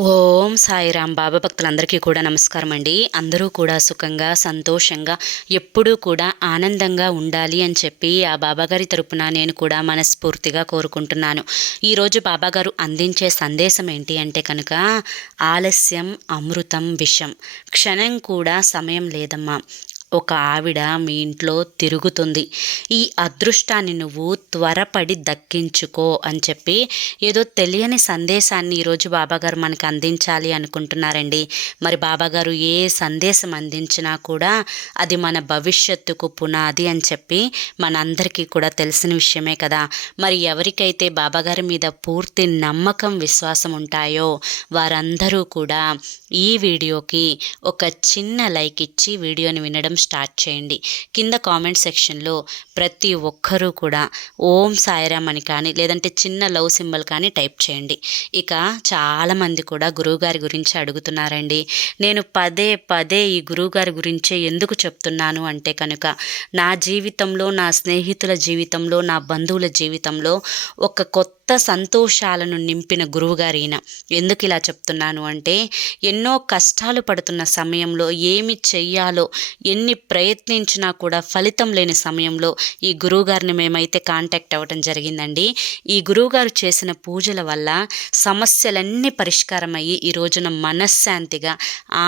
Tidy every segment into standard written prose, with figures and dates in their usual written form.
ఓం సాయిరాం. బాబా భక్తులందరికీ కూడా నమస్కారం అండి. అందరూ కూడా సుఖంగా, సంతోషంగా, ఎప్పుడూ కూడా ఆనందంగా ఉండాలి అని చెప్పి ఆ బాబాగారి తరపున నేను కూడా మనస్ఫూర్తిగా కోరుకుంటున్నాను. ఈరోజు బాబాగారు అందించే సందేశం ఏంటి అంటే కనుక, ఆలస్యం అమృతం విషం. క్షణం కూడా సమయం లేదమ్మా. ఒక ఆవిడ మీ ఇంట్లో తిరుగుతుంది. ఈ అదృష్టాన్ని నువ్వు త్వరపడి దక్కించుకో అని చెప్పి ఏదో తెలియని సందేశాన్ని ఈరోజు బాబాగారు మనకు అందించాలి అనుకుంటున్నారండి. మరి బాబాగారు ఏ సందేశం అందించినా కూడా అది మన భవిష్యత్తుకు పునాది అని చెప్పి మనందరికీ కూడా తెలిసిన విషయమే కదా. మరి ఎవరికైతే బాబాగారి మీద పూర్తి నమ్మకం, విశ్వాసం ఉంటాయో వారందరూ కూడా ఈ వీడియోకి ఒక చిన్న లైక్ ఇచ్చి వీడియోని వినడం స్టార్ట్ చేయండి. కింద కామెంట్ సెక్షన్లో ప్రతి ఒక్కరూ కూడా ఓం సాయిరాం అని కానీ లేదంటే చిన్న లవ్ సింబల్ కానీ టైప్ చేయండి. ఇక చాలామంది కూడా గురువుగారి గురించి అడుగుతున్నారండి. నేను పదే పదే ఈ గురువుగారి గురించే ఎందుకు చెప్తున్నాను అంటే కనుక, నా జీవితంలో, నా స్నేహితుల జీవితంలో, నా బంధువుల జీవితంలో ఒక కొత్త సంతోషాలను నింపిన గురువుగారు ఈయన. ఎందుకు ఇలా చెప్తున్నాను అంటే, ఎన్నో కష్టాలు పడుతున్న సమయంలో ఏమి చెయ్యాలో ఎన్ని ప్రయత్నించినా కూడా ఫలితం లేని సమయంలో ఈ గురువుగారిని మేమైతే కాంటాక్ట్ అవ్వడం జరిగిందండి. ఈ గురువుగారు చేసిన పూజల వల్ల సమస్యలన్నీ పరిష్కారమయ్యి ఈ రోజున మనశ్శాంతిగా,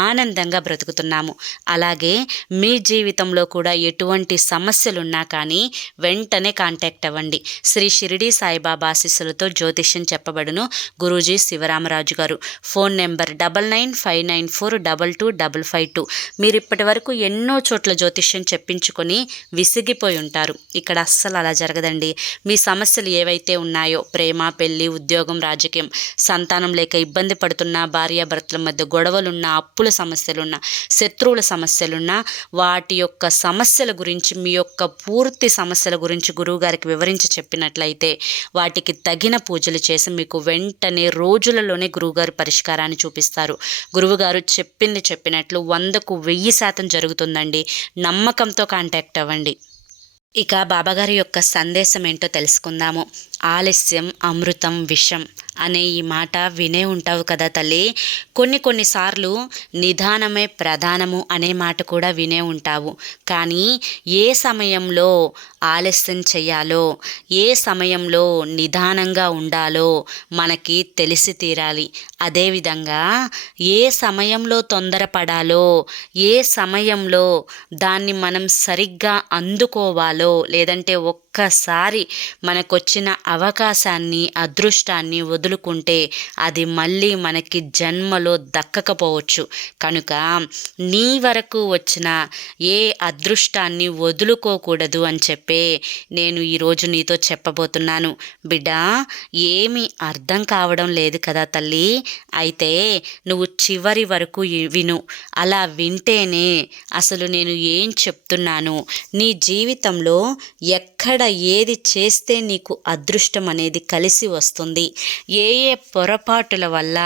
ఆనందంగా బ్రతుకుతున్నాము. అలాగే మీ జీవితంలో కూడా ఎటువంటి సమస్యలున్నా కానీ వెంటనే కాంటాక్ట్ అవ్వండి. శ్రీ షిరిడి సాయిబాబా ఆశీస్సులతో జ్యోతిష్యం చెప్పబడును. గురూజీ శివరామరాజు గారు. Phone number 9959422552. మీరు ఇప్పటి వరకు ఎన్నో చోట్ల జ్యోతిష్యం చెప్పించుకొని విసిగిపోయి ఉంటారు. ఇక్కడ అస్సలు అలా జరగదండి. మీ సమస్యలు ఏవైతే ఉన్నాయో, ప్రేమ, పెళ్లి, ఉద్యోగం, రాజకీయం, సంతానం లేక ఇబ్బంది పడుతున్నా, భార్యాభర్తల మధ్య గొడవలున్నా, అప్పుల సమస్యలున్నా, శత్రువుల సమస్యలున్నా, వాటి యొక్క సమస్యల గురించి, మీ యొక్క పూర్తి సమస్యల గురించి గురువుగారికి వివరించి చెప్పినట్లయితే వాటికి తగిన పూజలు చేసి మీకు వెంటనే రోజులలోనే గురువుగారు పరిష్కారాన్ని చూపిస్తారు. గురువుగారు చెప్పింది చెప్పినట్లు 100కు 1000% జరుగుతుందండి. నమ్మకంతో కాంటాక్ట్ అవ్వండి. ఇక బాబాగారి యొక్క సందేశం ఏంటో తెలుసుకుందాము. ఆలస్యం అమృతం విషం అనే ఈ మాట వినే ఉంటావు కదా తల్లి. కొన్నిసార్లు నిదానమే ప్రధానము అనే మాట కూడా వినే ఉంటావు. కానీ ఏ సమయంలో ఆలస్యం చేయాలో, ఏ సమయంలో నిదానంగా ఉండాలో మనకి తెలిసి తీరాలి. అదేవిధంగా ఏ సమయంలో తొందరపడాలో, ఏ సమయంలో దాన్ని మనం సరిగ్గా అందుకోవాలో, లేదంటే ఒక్కసారి మనకొచ్చిన అవకాశాన్ని, అదృష్టాన్ని వదులుకుంటే అది మళ్ళీ మనకి జన్మలో దక్కకపోవచ్చు. కనుక నీ వరకు వచ్చిన ఏ అదృష్టాన్ని వదులుకోకూడదు అని చెప్పే నేను ఈరోజు నీతో చెప్పబోతున్నాను. బిడ్డా, ఏమీ అర్థం కావడం లేదు కదా తల్లి. అయితే నువ్వు చివరి వరకు విను. అలా వింటేనే అసలు నేను ఏం చెప్తున్నాను, నీ జీవితంలో ఎక్కడ ఏది చేస్తే నీకు అదృష్టం అనేది కలిసి వస్తుంది, ఏ ఏ పొరపాటుల వల్ల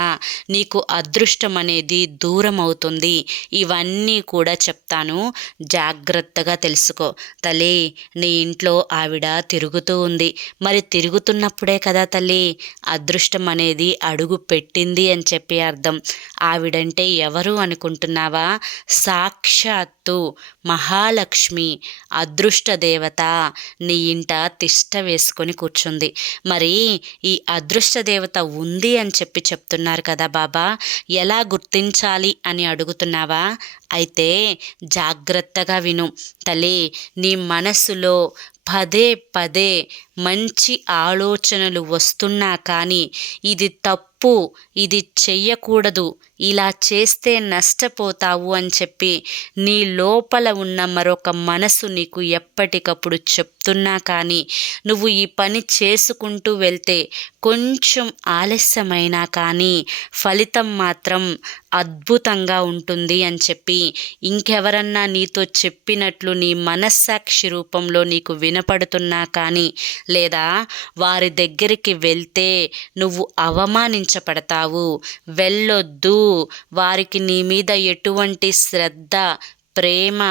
నీకు అదృష్టం అనేది దూరం అవుతుంది, ఇవన్నీ కూడా చెప్తాను. జాగ్రత్తగా తెలుసుకో తల్లి. నీ ఇంట్లో ఆవిడ తిరుగుతూ ఉంది. మరి తిరుగుతున్నప్పుడే కదా తల్లి అదృష్టం అనేది అడుగు పెట్టింది అని చెప్పి అర్థం. ఆవిడంటే ఎవరు అనుకుంటున్నావా? సాక్షాత్తు మహాలక్ష్మి, అదృష్ట దేవత నీ ఇంట తిష్ట వేసుకొని కూర్చుంది. మరి ఈ అదృష్ట దేవత ఉంది అని చెప్పి చెప్తున్నారు కదా బాబా, ఎలా గుర్తించాలి అని అడుగుతున్నావా? అయితే జాగ్రత్తగా విను తల్లి. నీ మనస్సులో పదే పదే మంచి ఆలోచనలు వస్తున్నా కానీ ఇది తప్పు, ఇది చెయ్యకూడదు, ఇలా చేస్తే నష్టపోతావు అని చెప్పి నీ లోపల ఉన్న మరొక మనసు నీకు ఎప్పటికప్పుడు చెప్తున్నా కానీ నువ్వు ఈ పని చేసుకుంటూ వెళ్తే కొంచెం ఆలస్యమైనా కానీ ఫలితం మాత్రం అద్భుతంగా ఉంటుంది అని చెప్పి ఇంకెవరన్నా నీతో చెప్పినట్లు నీ మనస్సాక్షి రూపంలో నీకు వినపడుతున్నా కానీ, లేదా వారి దగ్గరికి వెళ్తే నువ్వు అవమానించబడతావు, వెళ్ళొద్దు, వారికి నీ మీద ఎటువంటి శ్రద్ధ, ప్రేమ,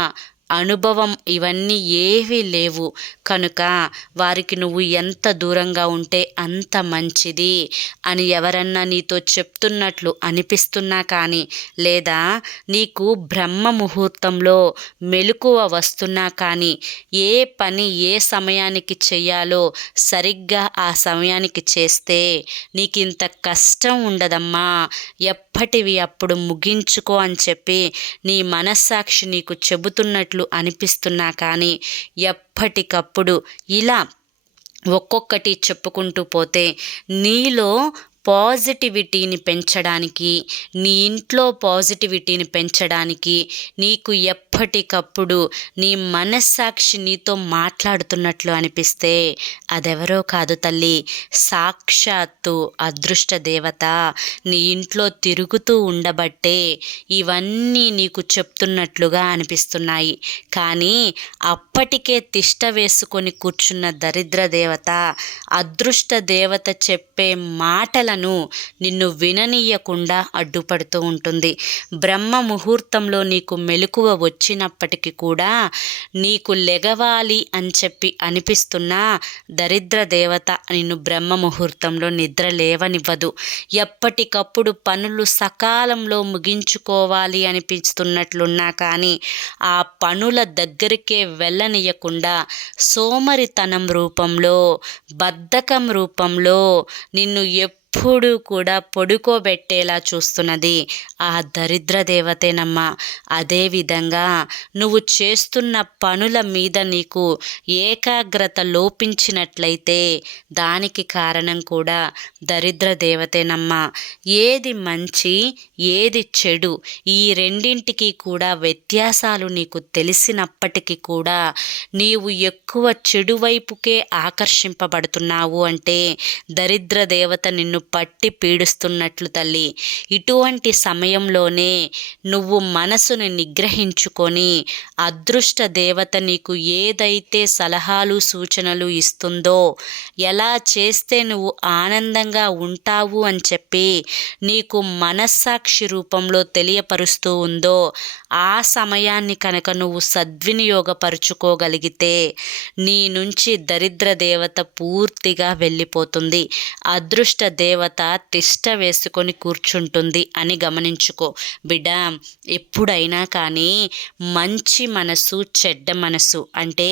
అనుభవం ఇవన్నీ ఏవీ లేవు. కనుక వారికి నువ్వు ఎంత దూరంగా ఉంటే అంత మంచిది అని ఎవరన్నా నీతో చెప్తున్నట్లు అనిపిస్తున్నా కానీ, లేదా నీకు బ్రహ్మ ముహూర్తంలో మెలకువ వస్తున్నా కానీ, ఏ పని ఏ సమయానికి చెయ్యాలో సరిగ్గా ఆ సమయానికి చేస్తే నీకింత కష్టం ఉండదమ్మా, ఎప్పటివి అప్పుడు ముగించుకో అని చెప్పి నీ మనస్సాక్షి నీకు చెబుతున్నట్లు అనిపిస్తున్నా కానీ, ఎప్పటికప్పుడు ఇలా ఒక్కొక్కటి చెప్పుకుంటూ పోతే నీలో పాజిటివిటీని పెంచడానికి, నీ ఇంట్లో పాజిటివిటీని పెంచడానికి, నీకు ఎప్పటికప్పుడు నీ మనస్సాక్షి నీతో మాట్లాడుతున్నట్లు అనిపిస్తే అదెవరో కాదు తల్లి, సాక్షాత్తు అదృష్ట దేవత నీ ఇంట్లో తిరుగుతూ ఉండబట్టే ఇవన్నీ నీకు చెప్తున్నట్లుగా అనిపిస్తున్నాయి. కానీ అప్పటికే తిష్ట వేసుకొని కూర్చున్న దరిద్ర దేవత, అదృష్ట దేవత చెప్పే మాటలను నిన్ను విననీయకుండా అడ్డుపడుతూ ఉంటుంది. బ్రహ్మ ముహూర్తంలో నీకు మెలకువ వచ్చినప్పటికీ కూడా నీకు లెగవాలి అని చెప్పి అనిపిస్తున్నా దరిద్ర దేవత నిన్ను బ్రహ్మ ముహూర్తంలో నిద్ర లేవనివ్వదు. ఎప్పటికప్పుడు పనులు సకాలంలో ముగించుకోవాలి అనిపిస్తున్నట్లున్నా కానీ ఆ పనుల దగ్గరికే వెళ్ళనీయకుండా సోమరితనం రూపంలో, బద్ధకం రూపంలో నిన్ను ఎప్పుడూ కూడా పడుకోబెట్టేలా చూస్తున్నది ఆ దరిద్ర దేవతేనమ్మా. అదేవిధంగా నువ్వు చేస్తున్న పనుల మీద నీకు ఏకాగ్రత లోపించినట్లయితే దానికి కారణం కూడా దరిద్ర దేవతేనమ్మా. ఏది మంచి ఏది చెడు ఈ రెండింటికి కూడా వ్యత్యాసాలు నీకు తెలిసినప్పటికీ కూడా నీవు ఎక్కువ చెడు వైపుకే ఆకర్షింపబడుతున్నావు అంటే దరిద్ర దేవత నిన్ను పట్టి పీడిస్తున్నట్లు తల్లి. ఇటువంటి సమయంలోనే నువ్వు మనసును నిగ్రహించుకొని అదృష్ట దేవత నీకు ఏదైతే సలహాలు సూచనలు ఇస్తుందో, ఎలా చేస్తే నువ్వు ఆనందంగా ఉంటావు అని చెప్పి నీకు మనస్సాక్షి రూపంలో తెలియపరుస్తూ ఉందో ఆ సమయాన్ని కనుక నువ్వు సద్వినియోగపరుచుకోగలిగితే నీ నుంచి దరిద్ర దేవత పూర్తిగా వెళ్ళిపోతుంది. అదృష్ట దేవత తిష్ట వేసుకొని కూర్చుంటుంది అని గమనించుకో బిడ్డ. ఎప్పుడైనా కానీ మంచి మనసు, చెడ్డ మనసు అంటే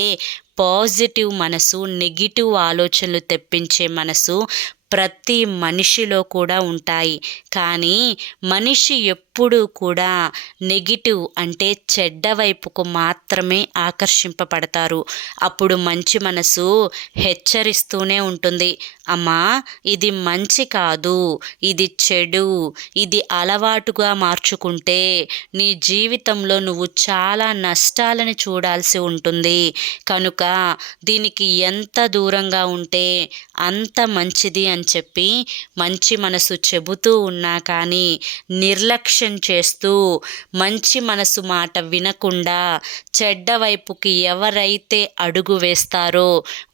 పాజిటివ్ మనసు, నెగిటివ్ ఆలోచనలు తెప్పించే మనసు ప్రతి మనిషిలో కూడా ఉంటాయి. కానీ మనిషి ఎప్పుడూ కూడా నెగిటివ్ అంటే చెడ్డ వైపుకు మాత్రమే ఆకర్షింపబడతారు. అప్పుడు మంచి మనసు హెచ్చరిస్తూనే ఉంటుంది, అమ్మా ఇది మంచి కాదు, ఇది చెడు, ఇది అలవాటుగా మార్చుకుంటే నీ జీవితంలో నువ్వు చాలా నష్టాలను చూడాల్సి ఉంటుంది. కనుక దీనికి ఎంత దూరంగా ఉంటే అంత మంచిది అని చెప్పి మంచి మనసు చెబుతూ ఉన్నా కానీ నిర్లక్ష్యం చేస్తూ మంచి మనసు మాట వినకుండా చెడ్డ వైపుకి ఎవరైతే అడుగు వేస్తారో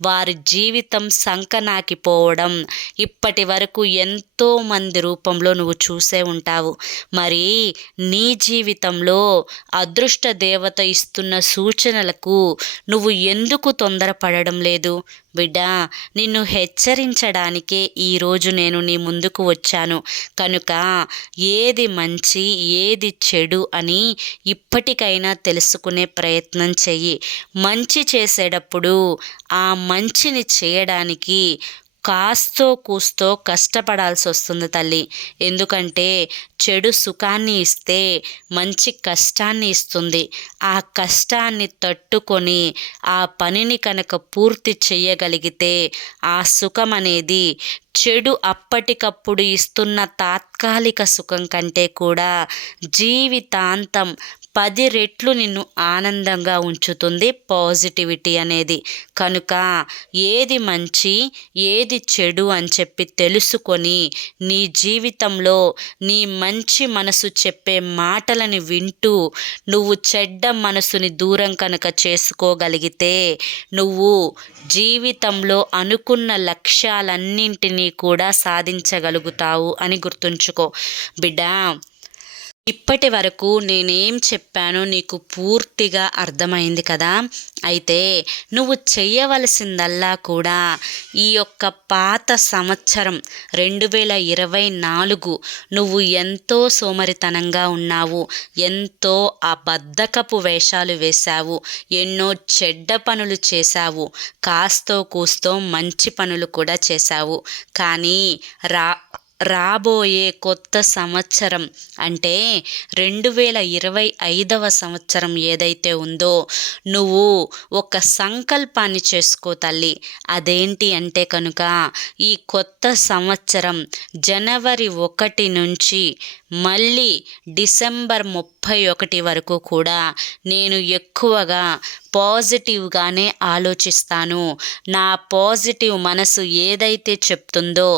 వారి జీవితం సంకనాకిపోవడం ఇప్పటి వరకు ఎంతో మంది రూపంలో నువ్వు చూసే ఉంటావు. మరి నీ జీవితంలో అదృష్ట దేవత ఇస్తున్న సూచనలకు నువ్వు ఎందుకు తొందరపడడం లేదు? బిడ్డ, నిన్ను హెచ్చరించడానికే ఈరోజు నేను నీ ముందుకు వచ్చాను. కనుక ఏది మంచి ఏది చెడు అని ఇప్పటికైనా తెలుసుకునే ప్రయత్నం చెయ్యి. మంచి చేసేటప్పుడు ఆ మంచిని చేయడానికి కాస్తో కూస్తో కష్టపడాల్సి వస్తుంది తల్లి. ఎందుకంటే చెడు సుఖాన్ని ఇస్తే మంచి కష్టాన్ని ఇస్తుంది. ఆ కష్టాన్ని తట్టుకొని ఆ పనిని కనుక పూర్తి చేయగలిగితే ఆ సుఖం అనేది చెడు అప్పటికప్పుడు ఇస్తున్న తాత్కాలిక సుఖం కంటే కూడా జీవితాంతం 10 రెట్లు నిన్ను ఆనందంగా ఉంచుతుంది పాజిటివిటీ అనేది. కనుక ఏది మంచి ఏది చెడు అని చెప్పి తెలుసుకొని నీ జీవితంలో నీ మంచి మనసు చెప్పే మాటలని వింటూ నువ్వు చెడ్డ మనసుని దూరం కనుక చేసుకోగలిగితే నువ్వు జీవితంలో అనుకున్న లక్ష్యాలన్నింటినీ కూడా సాధించగలుగుతావు అని గుర్తుంచుకో బిడ్డ. ఇప్పటి వరకు నేనేం చెప్పానో నీకు పూర్తిగా అర్థమైంది కదా. అయితే నువ్వు చెయ్యవలసిందల్లా కూడా ఈ యొక్క పాత సంవత్సరం 2024 నువ్వు ఎంతో సోమరితనంగా ఉన్నావు, ఎంతో ఆ బద్ధకపు వేషాలు వేశావు, ఎన్నో చెడ్డ పనులు చేశావు, కాస్తో కూస్తో మంచి పనులు కూడా చేశావు. కానీ రాబోయే కొత్త సంవత్సరం అంటే 2025వ సంవత్సరం ఏదైతే ఉందో, నువ్వు ఒక సంకల్పాన్ని చేసుకో తల్లి. అదేంటి అంటే కనుక ఈ కొత్త సంవత్సరం జనవరి 1 నుంచి మళ్ళీ డిసెంబర్ 31 వరకు కూడా నేను ఎక్కువగా పాజిటివ్గానే ఆలోచిస్తాను. నా పాజిటివ్ మనసు ఏదైతే చెప్తుందో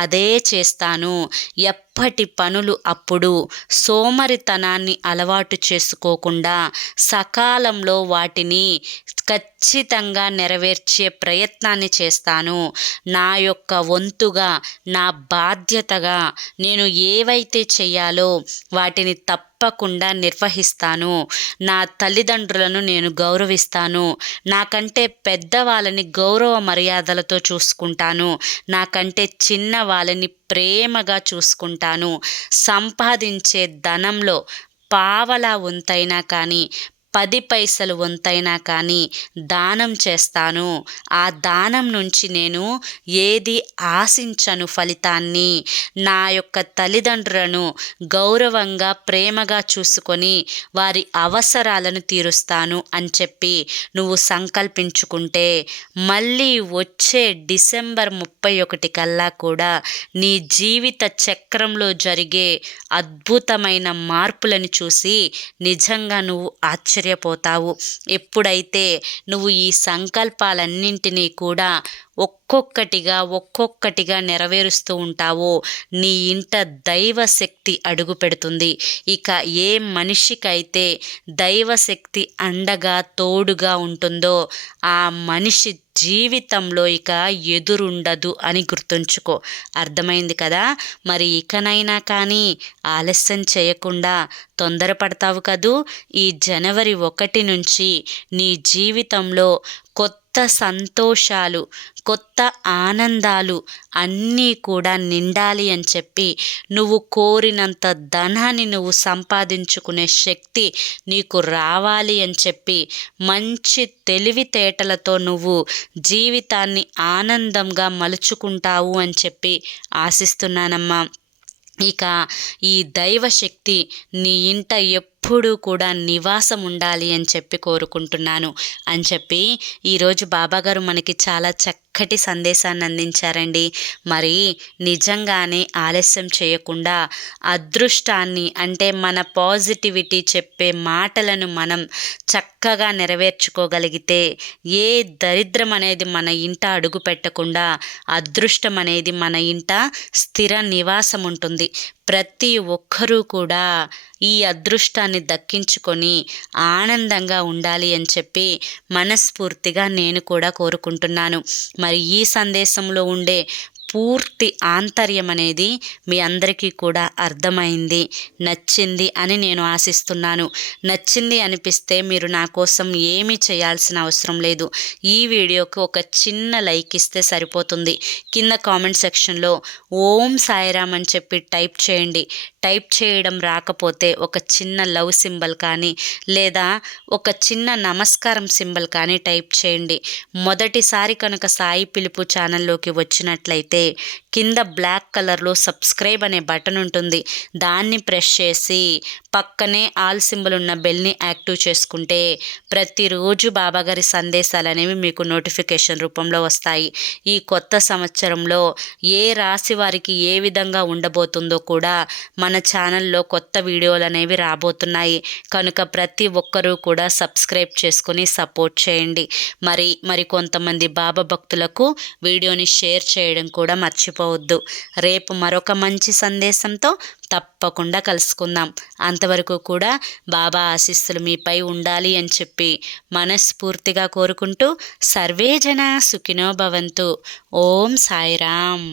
అదే చేస్తాను. ఎప్పటి పనులు అప్పుడు సోమరితనాన్ని అలవాటు చేసుకోకుండా సకాలంలో వాటిని ఖచ్చితంగా నెరవేర్చే ప్రయత్నాన్ని చేస్తాను. నా యొక్క వంతుగా, నా బాధ్యతగా నేను ఏవైతే చేయాలో వాటిని తప్పకుండా నిర్వహిస్తాను. నా తల్లిదండ్రులను నేను గౌరవిస్తాను. నాకంటే పెద్దవాళ్ళని గౌరవ మర్యాదలతో చూసుకుంటాను. నాకంటే చిన్న వాళ్ళని ప్రేమగా చూసుకుంటాను. సంపాదించే ధనంలో పావలా వంతైనా కానీ 10 పైసలు వంతైనా కానీ దానం చేస్తాను. ఆ దానం నుంచి నేను ఏది ఆశించను ఫలితాన్ని. నా యొక్క తల్లిదండ్రులను గౌరవంగా ప్రేమగా చూసుకొని వారి అవసరాలను తీరుస్తాను అని చెప్పి నువ్వు సంకల్పించుకుంటే మళ్ళీ వచ్చే డిసెంబర్ 31 కల్లా కూడా నీ జీవిత చక్రంలో జరిగే అద్భుతమైన మార్పులను చూసి నిజంగా నువ్వు ఆశ్చర్యపోతావు. ఎప్పుడైతే నువ్వు ఈ సంకల్పాలన్నింటినీ కూడా ఒక్కొక్కటిగా నెరవేరుస్తూ ఉంటావో నీ ఇంట దైవశక్తి అడుగు పెడుతుంది. ఇక ఏ మనిషికైతే దైవశక్తి అండగా తోడుగా ఉంటుందో ఆ మనిషి జీవితంలో ఇక ఎదురుండదు అని గుర్తుంచుకో. అర్థమైంది కదా. మరి ఇకనైనా కానీ ఆలస్యం చేయకుండా తొందరపడతావు కదూ. ఈ జనవరి 1 నుంచి నీ జీవితంలో కొత్త సంతోషాలు, కొత్త ఆనందాలు అన్నీ కూడా నిండాలి అని చెప్పి నువ్వు కోరినంత ధనాన్ని నువ్వు సంపాదించుకునే శక్తి నీకు రావాలి అని చెప్పి మంచి తెలివితేటలతో నువ్వు జీవితాన్ని ఆనందంగా మలుచుకుంటావు అని చెప్పి ఆశిస్తున్నానమ్మా. ఇక ఈ దైవశక్తి నీ ఇంట ఎప్పుడూ కూడా నివాసం ఉండాలి అని చెప్పి కోరుకుంటున్నాను అని చెప్పి ఈరోజు బాబాగారు మనకి చాలా చక్కటి సందేశాన్ని అందించారండి. మరి నిజంగానే ఆలస్యం చేయకుండా అదృష్టాన్ని అంటే మన పాజిటివిటీ చెప్పే మాటలను మనం చక్కగా నెరవేర్చుకోగలిగితే ఏ దరిద్రం అనేది మన ఇంట అడుగు పెట్టకుండా అదృష్టం అనేది మన ఇంట స్థిర నివాసం ఉంటుంది. ప్రతి ఒక్కరూ కూడా ఈ అదృష్టాన్ని దక్కించుకొని ఆనందంగా ఉండాలి అని చెప్పి మనస్ఫూర్తిగా నేను కూడా కోరుకుంటున్నాను. మరి ఈ సందేశంలో ఉండే పూర్తి ఆంతర్యం అనేది మీ అందరికీ కూడా అర్థమైంది, నచ్చింది అని నేను ఆశిస్తున్నాను. నచ్చింది అనిపిస్తే మీరు నా కోసం ఏమీ చేయాల్సిన అవసరం లేదు. ఈ వీడియోకి ఒక చిన్న లైక్ ఇస్తే సరిపోతుంది. కింద కామెంట్ సెక్షన్లో ఓం సాయిరామ్ అని చెప్పి టైప్ చేయండి. టైప్ చేయడం రాకపోతే ఒక చిన్న లవ్ సింబల్ కానీ లేదా ఒక చిన్న నమస్కారం సింబల్ కానీ టైప్ చేయండి. మొదటిసారి కనుక సాయి పిలుపు ఛానల్లోకి వచ్చినట్లయితే కింద బ్లాక్ కలర్లో సబ్స్క్రైబ్ అనే బటన్ ఉంటుంది. దాన్ని ప్రెస్ చేసి పక్కనే ఆల్ సింబల్ ఉన్న బెల్ని యాక్టివ్ చేసుకుంటే ప్రతిరోజు బాబాగారి సందేశాలు అనేవి మీకు నోటిఫికేషన్ రూపంలో వస్తాయి. ఈ కొత్త సంవత్సరంలో ఏ రాశి వారికి ఏ విధంగా ఉండబోతుందో కూడా మన ఛానల్లో కొత్త వీడియోలు అనేవి రాబోతున్నాయి. కనుక ప్రతి ఒక్కరూ కూడా సబ్స్క్రైబ్ చేసుకొని సపోర్ట్ చేయండి. మరి కొంతమంది బాబా భక్తులకు వీడియోని షేర్ చేయడం కూడా మర్చిపోవద్దు. రేపు మరొక మంచి సందేశంతో తప్పకుండా కలుసుకుందాం. అంతవరకు కూడా బాబా ఆశీస్సులు మీపై ఉండాలి అని చెప్పి మనస్ఫూర్తిగా కోరుకుంటూ సర్వే జన సుఖినో భవంతు. ఓం సాయిరామ్.